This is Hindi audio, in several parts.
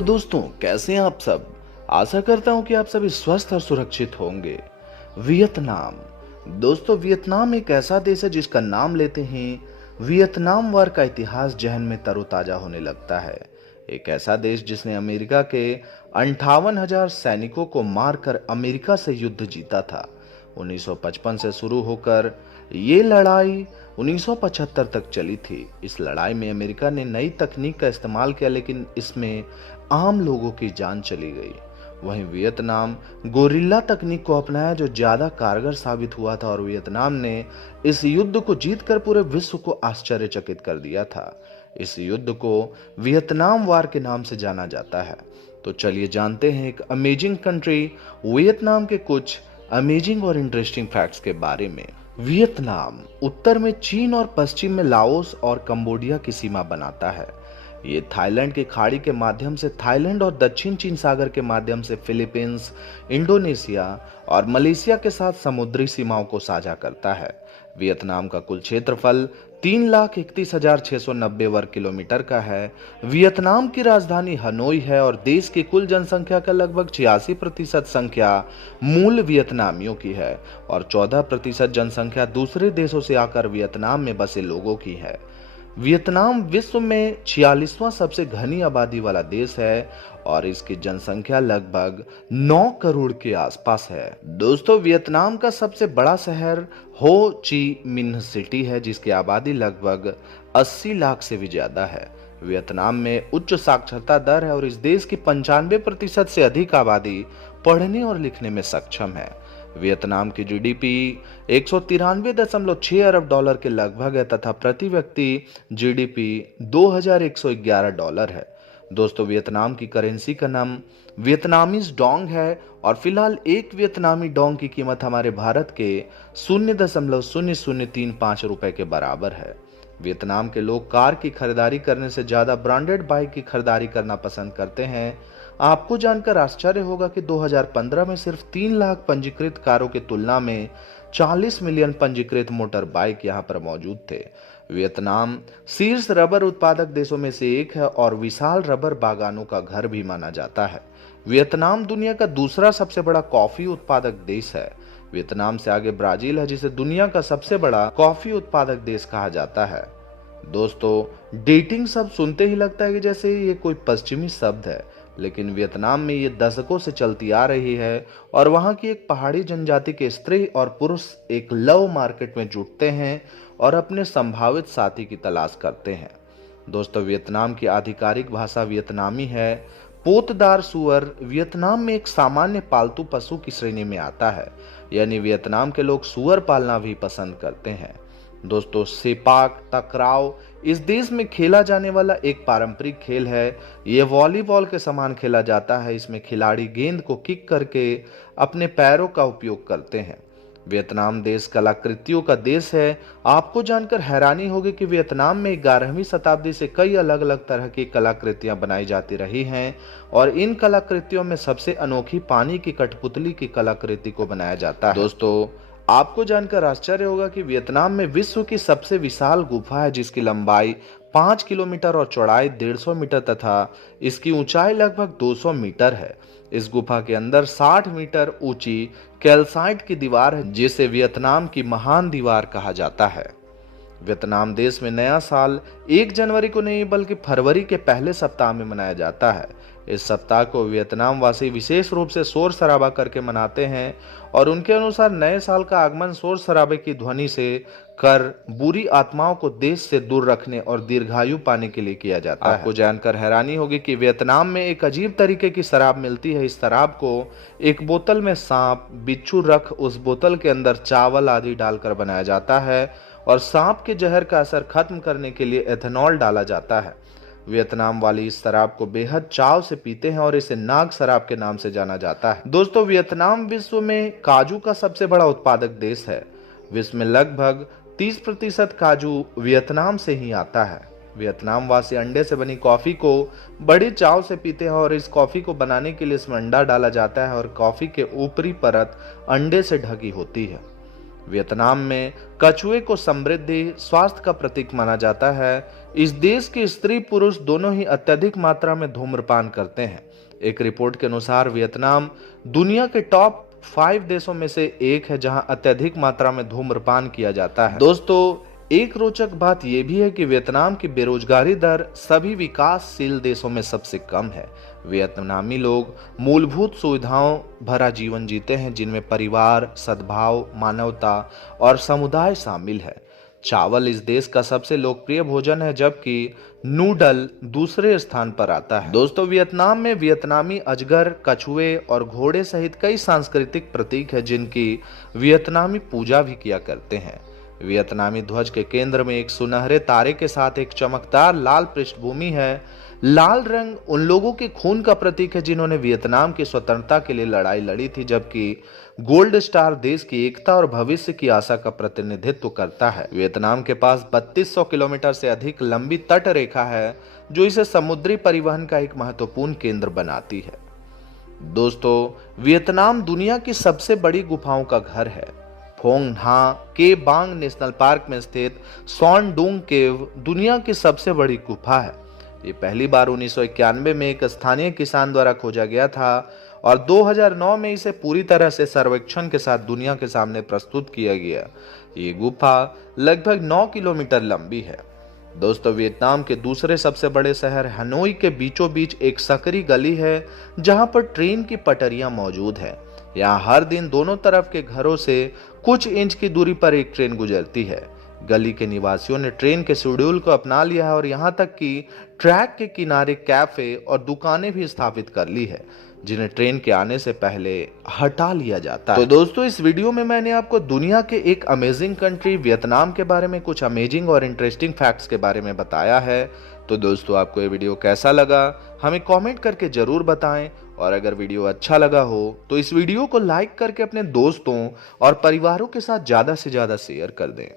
तो दोस्तों, कैसे हैं आप सब। आशा करता हूं कि आप सभी स्वस्थ और सुरक्षित होंगे। वियतनाम। दोस्तों, वियतनाम एक ऐसा देश है जिसका नाम लेते ही वियतनाम वॉर का इतिहास जहन में तरोताजा होने लगता है। एक ऐसा देश जिसने अमेरिका के 58,000 सैनिकों को मारकर अमेरिका से युद्ध जीता था। 1955 से शुरू होकर ये लड़ाई 1975 तक चली थी। इस लड़ाई में अमेरिका ने नई तकनीक का इस्तेमाल किया, लेकिन इसमें आम लोगों की जान चली गई। वहीं वियतनाम गोरिल्ला तकनीक को अपनाया, जो ज्यादा कारगर साबित हुआ था, और वियतनाम ने इस युद्ध को जीतकर पूरे विश्व को आश्चर्यचकित कर दिया था। इस युद्ध को वियतनाम वार के नाम से जाना जाता है। तो चलिए जानते हैं एक अमेजिंग कंट्री वियतनाम के कुछ अमेजिंग और इंटरेस्टिंग फैक्ट्स के बारे में। वियतनाम उत्तर में चीन और पश्चिम में लाओस और कंबोडिया की सीमा बनाता है। ये थाईलैंड की खाड़ी के माध्यम से थाईलैंड और दक्षिण चीन सागर के माध्यम से फिलीपींस, इंडोनेशिया और मलेशिया के साथ समुद्री सीमाओं को साझा करता है। वियतनाम का कुल क्षेत्रफल 3,31,690 वर्ग किलोमीटर का है। वियतनाम की राजधानी हनोई है और देश की कुल जनसंख्या का लगभग 86% संख्या मूल वियतनामियों की है और 14% जनसंख्या दूसरे देशों से आकर वियतनाम में बसे लोगों की है। वियतनाम विश्व में 46वां सबसे घनी आबादी वाला देश है और इसकी जनसंख्या लगभग 9 करोड़ के आसपास है। दोस्तों, वियतनाम का सबसे बड़ा शहर हो ची मिन्ह सिटी है, जिसकी आबादी लगभग 80 लाख से भी ज्यादा है। वियतनाम में उच्च साक्षरता दर है और इस देश की 95% से अधिक आबादी पढ़ने और लिखने में सक्षम है। वियतनाम की जीडीपी 193.6 अरब डॉलर के लगभग है तथा प्रति व्यक्ति जीडीपी $2,111 है। दोस्तों, वियतनाम की करेंसी का नाम वियतनामीज डोंग है और फिलहाल एक वियतनामी डोंग की कीमत हमारे भारत के 0.0035 रुपए के बराबर है। वियतनाम के लोग कार की खरीदारी करने से ज्यादा ब्रांडेड बाइक की खरीदारी करना पसंद करते हैं। आपको जानकर आश्चर्य होगा कि 2015 में सिर्फ 3 लाख पंजीकृत कारों की तुलना में 40 मिलियन पंजीकृत मोटर बाइक यहां पर मौजूद थे। वियतनाम शीर्ष रबर उत्पादक देशों में से एक है और विशाल रबर बागानों का घर भी माना जाता है। वियतनाम दुनिया का दूसरा सबसे बड़ा कॉफी उत्पादक देश है। वियतनाम से आगे ब्राजील है, जिसे दुनिया का सबसे बड़ा कॉफी उत्पादक देश कहा जाता है। दोस्तों, डेटिंग शब्द सुनते ही लगता है कि जैसे ये कोई पश्चिमी शब्द है, लेकिन वियतनाम में ये दशकों से चलती आ रही है और वहां की एक पहाड़ी जनजाति के स्त्री और पुरुष एक लव मार्केट में जुटते हैं और अपने संभावित साथी की तलाश करते हैं। दोस्तों, वियतनाम की आधिकारिक भाषा वियतनामी है। पोतदार सुअर वियतनाम में एक सामान्य पालतू पशु की श्रेणी में आता है, यानी वियतनाम के लोग सुअर पालना भी पसंद करते हैं। दोस्तों, सेपाक टकराव इस देश में खेला जाने वाला एक पारंपरिक खेल है। यह वॉलीबॉल के समान खेला जाता है। इसमें खिलाड़ी गेंद को किक करके अपने पैरों का उपयोग करते हैं। वियतनाम देश कलाकृतियों का देश है। आपको जानकर हैरानी होगी कि वियतनाम में 11वीं शताब्दी से कई अलग अलग तरह की कलाकृतियां बनाई जाती रही हैं और इन कलाकृतियों में सबसे अनोखी पानी की कठपुतली की कलाकृति को बनाया जाता है। दोस्तों, आपको जानकर आश्चर्य होगा कि वियतनाम में विश्व की सबसे विशाल गुफा है, जिसकी लंबाई 5 किलोमीटर और चौड़ाई 150 मीटर तथा इसकी ऊंचाई लगभग 200 मीटर है। इस गुफा के अंदर 60 मीटर ऊंची कैल्साइट की दीवार है, जिसे वियतनाम की महान दीवार कहा जाता है। वियतनाम देश में नया साल 1 जनवरी को नहीं बल्कि फरवरी के पहले सप्ताह में मनाया जाता है। इस सप्ताह को वियतनाम वासी विशेष रूप से शोर शराबा करके मनाते हैं और उनके अनुसार नए साल का आगमन शोर शराबे की ध्वनि से कर बुरी आत्माओं को देश से दूर रखने और दीर्घायु पाने के लिए किया जाता है। आपको जानकर हैरानी होगी कि वियतनाम में एक अजीब तरीके की शराब मिलती है। इस शराब को एक बोतल में सांप, बिच्छू रख उस बोतल के अंदर चावल आदि डालकर बनाया जाता है और सांप के जहर का असर खत्म करने के लिए एथेनॉल डाला जाता है। वियतनाम वाली इस शराब को बेहद चाव से पीते हैं और इसे नाग शराब के नाम से जाना जाता है। दोस्तों, वियतनाम विश्व में काजू का सबसे बड़ा उत्पादक देश है। विश्व में लगभग 30% काजू वियतनाम से ही आता है। वियतनाम वासी अंडे से बनी कॉफी को बड़ी चाव से पीते हैं और इस कॉफी को बनाने के लिए इसमें अंडा डाला जाता है और कॉफी के ऊपरी परत अंडे से ढकी होती है। वियतनाम में कछुए को समृद्धि, स्वास्थ्य का प्रतीक माना जाता है। इस देश के स्त्री पुरुष दोनों ही अत्यधिक मात्रा में धूम्रपान करते हैं। एक रिपोर्ट के अनुसार वियतनाम दुनिया के टॉप 5 देशों में से एक है जहां अत्यधिक मात्रा में धूम्रपान किया जाता है। दोस्तों, एक रोचक बात यह भी है कि वियतनाम की बेरोजगारी दर सभी विकासशील देशों में सबसे कम है। वियतनामी लोग मूलभूत सुविधाओं भरा जीवन जीते हैं, जिनमें परिवार, सद्भाव, मानवता और समुदाय शामिल है। चावल इस देश का सबसे लोकप्रिय भोजन है, जबकि नूडल दूसरे स्थान पर आता है। दोस्तों, वियतनाम में वियतनामी अजगर, कछुए और घोड़े सहित कई सांस्कृतिक प्रतीक है, जिनकी वियतनामी पूजा भी किया करते हैं। वियतनामी ध्वज के केंद्र में एक सुनहरे तारे के साथ एक चमकदार लाल पृष्ठभूमि है। लाल रंग उन लोगों के खून का प्रतीक है जिन्होंने वियतनाम की स्वतंत्रता के लिए लड़ाई लड़ी थी, जबकि गोल्ड स्टार देश की एकता और भविष्य की आशा का प्रतिनिधित्व करता है। वियतनाम के पास 3200 किलोमीटर से अधिक लंबी तट रेखा है, जो इसे समुद्री परिवहन का एक महत्वपूर्ण केंद्र बनाती है। दोस्तों, वियतनाम दुनिया की सबसे बड़ी गुफाओं का घर है। फोंग nha के बांग नेशनल पार्क में स्थित सॉन डूंग केव दुनिया की सबसे बड़ी गुफा है। ये पहली बार 1991 में एक स्थानीय किसान द्वारा खोजा गया था और 2009 में इसे पूरी तरह से सर्वेक्षण के साथ दुनिया के सामने प्रस्तुत किया गया। ये गुफा लगभग 9 किलोमीटर लंबी है। दोस्तों, वियतनाम के दूसरे सबसे बड़े शहर हनोई के बीचों बीच एक सकरी गली है, जहां पर ट्रेन की पटरियां मौजूद है। यहाँ हर दिन दोनों तरफ के घरों से कुछ इंच की दूरी पर एक ट्रेन गुजरती है। गली के निवासियों ने ट्रेन के शेड्यूल को अपना लिया है और यहाँ तक कि ट्रैक के किनारे कैफे और दुकानें भी स्थापित कर ली है, जिन्हें ट्रेन के आने से पहले हटा लिया जाता है। तो दोस्तों, इस वीडियो में मैंने आपको दुनिया के एक अमेजिंग कंट्री वियतनाम के बारे में कुछ अमेजिंग और इंटरेस्टिंग फैक्ट्स के बारे में बताया है। तो दोस्तों, आपको ये वीडियो कैसा लगा हमें कमेंट करके जरूर बताएं, और अगर वीडियो अच्छा लगा हो तो इस वीडियो को लाइक करके अपने दोस्तों और परिवारों के साथ ज्यादा से ज्यादा शेयर कर दें।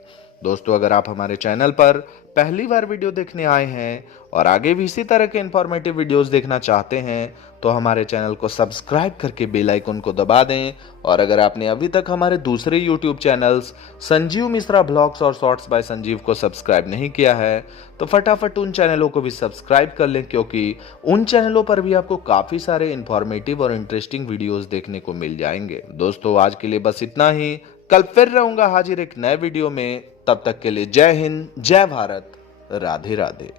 दोस्तों, अगर आप हमारे चैनल पर पहली बार वीडियो देखने आए हैं और आगे भी इसी तरह के इंफॉर्मेटिव वीडियोस देखना चाहते हैं, तो हमारे चैनल को सब्सक्राइब करके बेल आइकन को दबा दें। और अगर आपने अभी तक हमारे दूसरे YouTube channels Sanjeev Mishra blogs और शॉर्ट्स बाय संजीव को सब्सक्राइब नहीं किया है, तो फटाफट उन चैनलों को भी सब्सक्राइब कर लें, क्योंकि उन चैनलों पर भी आपको काफी सारे इंफॉर्मेटिव और इंटरेस्टिंग वीडियोस देखने को मिल जाएंगे। दोस्तों, आज के लिए बस इतना ही। कल फिर रहूंगा हाजिर एक नए वीडियो में। तब तक के लिए जय हिंद, जय भारत, राधे राधे।